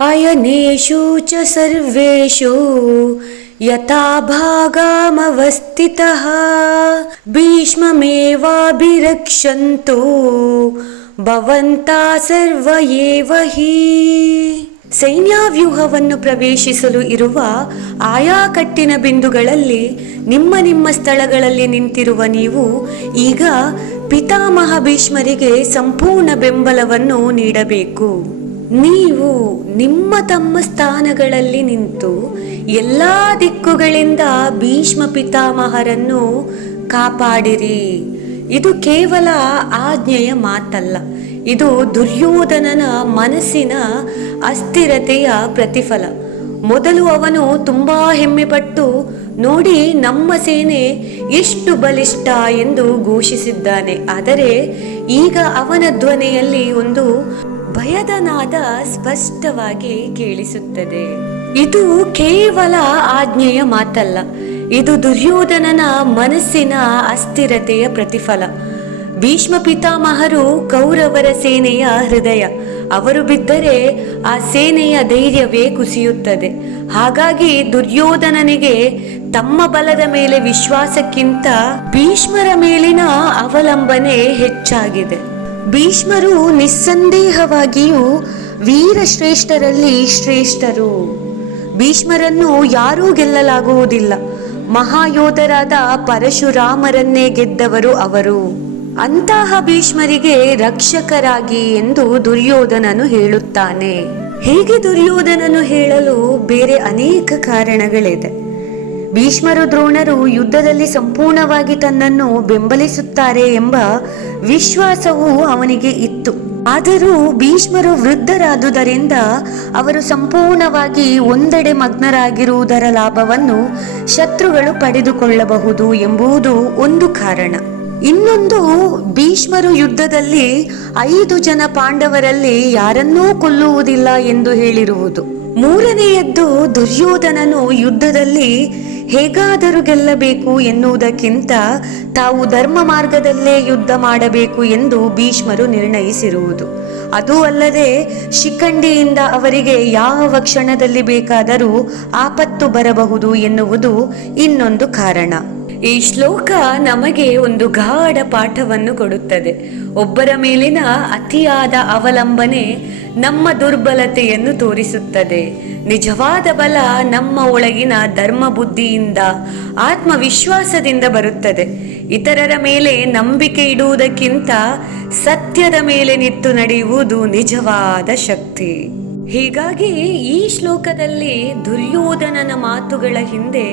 ಅಯನೇಷು ಚ ಸರ್ವೇಷು ಯಥಾ ಭಾಗಮವಸ್ಥಿತಃ ಭೀಷ್ಮಮೇವಾಭಿರಕ್ಷಂತು ಭವಂತಾ ಸರ್ವ ಏವ ಹಿ. ಸೈನ್ಯಾವ್ಯೂಹವನ್ನು ಪ್ರವೇಶಿಸಲು ಇರುವ ಆಯಾ ಕಟ್ಟಿನ ಬಿಂದುಗಳಲ್ಲಿ ನಿಮ್ಮ ನಿಮ್ಮ ಸ್ಥಳಗಳಲ್ಲಿ ನಿಂತಿರುವ ನೀವು ಈಗ ಪಿತಾಮಹ ಭೀಷ್ಮರಿಗೆ ಸಂಪೂರ್ಣ ಬೆಂಬಲವನ್ನು ನೀಡಬೇಕು. ನೀವು ನಿಮ್ಮ ತಮ್ಮ ಸ್ಥಾನಗಳಲ್ಲಿ ನಿಂತು ಎಲ್ಲ ದಿಕ್ಕುಗಳಿಂದ ಭೀಷ್ಮ ಪಿತಾಮಹರನ್ನು ಕಾಪಾಡಿರಿ. ಇದು ಕೇವಲ ಆಜ್ಞೆಯ ಮಾತಲ್ಲ, ಇದು ದುರ್ಯೋಧನನ ಮನಸ್ಸಿನ ಅಸ್ಥಿರತೆಯ ಪ್ರತಿಫಲ. ಮೊದಲು ಅವನು ತುಂಬಾ ಹೆಮ್ಮೆಪಟ್ಟು, ನೋಡಿ ನಮ್ಮ ಸೇನೆ ಎಷ್ಟು ಬಲಿಷ್ಠ ಎಂದು ಘೋಷಿಸಿದ್ದಾನೆ. ಆದರೆ ಈಗ ಅವನ ಧ್ವನಿಯಲ್ಲಿ ಒಂದು ಭಯದ ನಾದ ಸ್ಪಷ್ಟವಾಗಿ ಕೇಳಿಸುತ್ತದೆ. ಇದು ಕೇವಲ ಆಜ್ಞೆಯ ಮಾತಲ್ಲ, ಇದು ದುರ್ಯೋಧನನ ಮನಸ್ಸಿನ ಅಸ್ಥಿರತೆಯ ಪ್ರತಿಫಲ. ಭೀಷ್ಮ ಪಿತಾಮಹರು ಕೌರವರ ಸೇನೆಯ ಹೃದಯ. ಅವರು ಬಿದ್ದರೆ ಆ ಸೇನೆಯ ಧೈರ್ಯವೇ ಕುಸಿಯುತ್ತದೆ. ಹಾಗಾಗಿ ದುರ್ಯೋಧನನಿಗೆ ತಮ್ಮ ಬಲದ ಮೇಲೆ ವಿಶ್ವಾಸಕ್ಕಿಂತ ಭೀಷ್ಮರ ಮೇಲಿನ ಅವಲಂಬನೆ ಹೆಚ್ಚಾಗಿದೆ. ಭೀಷ್ಮರು ನಿಸ್ಸಂದೇಹವಾಗಿಯೂ ವೀರಶ್ರೇಷ್ಠರಲ್ಲಿ ಶ್ರೇಷ್ಠರು. ಭೀಷ್ಮರನ್ನು ಯಾರೂ ಗೆಲ್ಲಲಾಗುವುದಿಲ್ಲ. ಮಹಾಯೋಧರಾದ ಪರಶುರಾಮರನ್ನೇ ಗೆದ್ದವರು ಅವರು. ಅಂತಹ ಭೀಷ್ಮರಿಗೆ ರಕ್ಷಕರಾಗಿ ಎಂದು ದುರ್ಯೋಧನನು ಹೇಳುತ್ತಾನೆ. ಹೇಗೆ ದುರ್ಯೋಧನನು ಹೇಳಲು ಬೇರೆ ಅನೇಕ ಕಾರಣಗಳಿದೆ. ಭೀಷ್ಮರು ದ್ರೋಣರು ಯುದ್ಧದಲ್ಲಿ ಸಂಪೂರ್ಣವಾಗಿ ತನ್ನನ್ನು ಬೆಂಬಲಿಸುತ್ತಾರೆ ಎಂಬ ವಿಶ್ವಾಸವು ಅವನಿಗೆ ಇತ್ತು. ಆದರೂ ಭೀಷ್ಮರು ವೃದ್ಧರಾದುದರಿಂದ ಅವರು ಸಂಪೂರ್ಣವಾಗಿ ಒಂದೆಡೆ ಮಗ್ನರಾಗಿರುವುದರ ಲಾಭವನ್ನು ಶತ್ರುಗಳು ಪಡೆದುಕೊಳ್ಳಬಹುದು ಎಂಬುದು ಒಂದು ಕಾರಣ. ಇನ್ನೊಂದು, ಭೀಷ್ಮರು ಯುದ್ಧದಲ್ಲಿ 5 ಜನ ಪಾಂಡವರಲ್ಲಿ ಯಾರನ್ನೂ ಕೊಲ್ಲುವುದಿಲ್ಲ ಎಂದು ಹೇಳಿರುವುದು. ಮೂರನೆಯದ್ದು, ದುರ್ಯೋಧನನು ಯುದ್ಧದಲ್ಲಿ ಹೇಗಾದರೂ ಗೆಲ್ಲಬೇಕು ಎನ್ನುವುದಕ್ಕಿಂತ ತಾವು ಧರ್ಮ ಮಾರ್ಗದಲ್ಲೇ ಯುದ್ಧ ಮಾಡಬೇಕು ಎಂದು ಭೀಷ್ಮರು ನಿರ್ಣಯಿಸಿರುವುದು. ಅದೂ ಅಲ್ಲದೆ ಶಿಖಂಡಿಯಿಂದ ಅವರಿಗೆ ಯಾವ ಕ್ಷಣದಲ್ಲಿ ಬೇಕಾದರೂ ಆಪತ್ತು ಬರಬಹುದು ಎನ್ನುವುದು ಇನ್ನೊಂದು ಕಾರಣ. ಈ ಶ್ಲೋಕ ನಮಗೆ ಒಂದು ಗಾಢ ಪಾಠವನ್ನು ಕೊಡುತ್ತದೆ. ಒಬ್ಬರ ಮೇಲಿನ ಅತಿಯಾದ ಅವಲಂಬನೆ ನಮ್ಮ ದುರ್ಬಲತೆಯನ್ನು ತೋರಿಸುತ್ತದೆ. ನಿಜವಾದ ಬಲ ನಮ್ಮ ಒಳಗಿನ ಧರ್ಮ ಬುದ್ಧಿಯಿಂದ, ಆತ್ಮವಿಶ್ವಾಸದಿಂದ ಬರುತ್ತದೆ. ಇತರರ ಮೇಲೆ ನಂಬಿಕೆ ಇಡುವುದಕ್ಕಿಂತ ಸತ್ಯದ ಮೇಲೆ ನಿಂತು ನಡೆಯುವುದು ನಿಜವಾದ ಶಕ್ತಿ. ಹೀಗಾಗಿ ಈ ಶ್ಲೋಕದಲ್ಲಿ ದುರ್ಯೋಧನನ ಮಾತುಗಳ ಹಿಂದೆ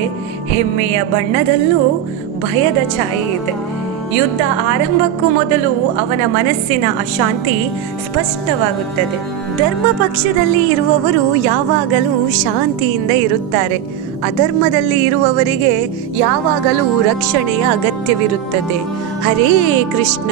ಹೆಮ್ಮೆಯ ಬಣ್ಣದಲ್ಲೂ ಭಯದ ಛಾಯೆ ಇದೆ. ಯುದ್ಧ ಆರಂಭಕ್ಕೂ ಮೊದಲು ಅವನ ಮನಸ್ಸಿನ ಅಶಾಂತಿ ಸ್ಪಷ್ಟವಾಗುತ್ತದೆ. ಧರ್ಮ ಪಕ್ಷದಲ್ಲಿ ಇರುವವರು ಯಾವಾಗಲೂ ಶಾಂತಿಯಿಂದ ಇರುತ್ತಾರೆ. ಅಧರ್ಮದಲ್ಲಿ ಇರುವವರಿಗೆ ಯಾವಾಗಲೂ ರಕ್ಷಣೆಯ ಅಗತ್ಯವಿರುತ್ತದೆ. ಹರೇ ಕೃಷ್ಣ.